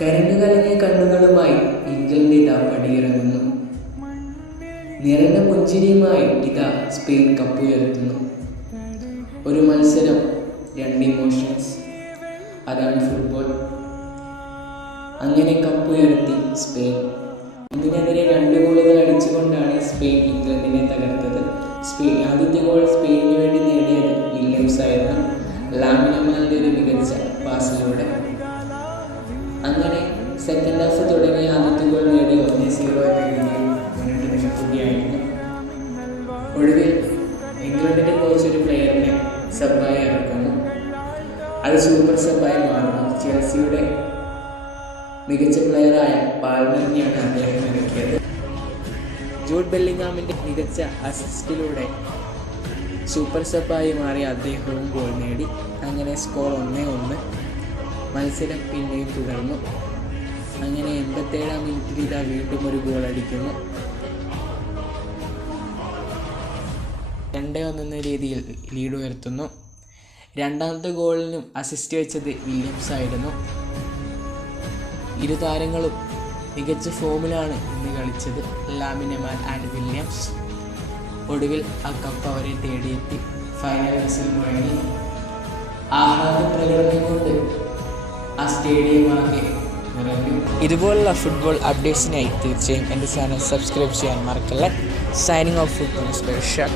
കരഞ്ഞു കലങ്ങിയ കണ്ണുകളുമായി ഇംഗ്ലണ്ട് ഇതാ പടിയിറങ്ങുന്നു. നിറഞ്ഞ പുഞ്ചിരിയുമായി ഇതാ സ്പെയിൻ കപ്പുയർത്തുന്നു. ഒരു മത്സരം, രണ്ട് ഇമോഷൻസ്, അതാണ് ഫുട്ബോൾ. അങ്ങനെ കപ്പുയർത്തി സ്പെയിൻ. 1-നെതിരെ 2 ഗോളുകൾ അടിച്ചുകൊണ്ടാണ് സ്പെയിൻ ഇംഗ്ലണ്ടിനെ തകർത്തത്. ആദ്യത്തെ ഗോൾ സ്പെയിനിന് വേണ്ടി നേടിയത് വില്യംസ് ആയിരുന്നു, ലാമിൻ യമാലിന്റെ ഒരു മികച്ച പാസിലൂടെ. അങ്ങനെ സെക്കൻഡ് ഹാഫ് തുടങ്ങിയ ആദ്യത്തെ ഗോൾ നേടി 1-0 എന്ന രീതിയിൽ മുന്നിട്ട് നിൽക്കുകയായിരുന്നു. ഒടുവിൽ ഇംഗ്ലണ്ടിന്റെ കോച്ച് ഒരു പ്ലെയറിനെ സബ്ബായി ഇറക്കുന്നു. അത് സൂപ്പർ സബ്ബായി മാറുന്നു. ചെൽസിയുടെ മികച്ച പ്ലെയറായ പാൽമറിനെയാണ് അദ്ദേഹം ഇറക്കിയത്. ജൂഡ് ബെല്ലിംഗാമിന്റെ മികച്ച അസിസ്റ്റിലൂടെ സൂപ്പർ സബ്ബായി മാറി അദ്ദേഹവും ഗോൾ നേടി. അങ്ങനെ സ്കോർ 1-1. മത്സരം പിന്നെയും തുടർന്നു. അങ്ങനെ 87-ാം മിനിറ്റിൽ ഇതാ വീണ്ടും ഒരു ഗോൾ അടിക്കുന്നു. 2-1 എന്ന രീതിയിൽ ലീഡ് ഉയർത്തുന്നു. രണ്ടാമത്തെ ഗോളിനും അസിസ്റ്റ് വെച്ചത് വില്യംസ് ആയിരുന്നു. ഇരു താരങ്ങളും മികച്ച ഫോമിലാണ് ഇന്ന് കളിച്ചത്, ലാമിൻ യമാൽ ആൻഡ് വില്യംസ്. ഒടുവിൽ ആ കപ്പ് അവരെ തേടിയെത്തി. ഫൈനൽ വിസിൽ മുഴങ്ങി. ആഹ്ലാദ പ്രകടനം കൊണ്ട് ആ സ്റ്റേഡിയം ആകെ നിറഞ്ഞു. ഇതുപോലുള്ള ഫുട്ബോൾ അപ്ഡേറ്റ്സിനായി തീർച്ചയായും എൻ്റെ ചാനൽ സബ്സ്ക്രൈബ് ചെയ്യാൻ മറക്കല്ല. Signing off football special.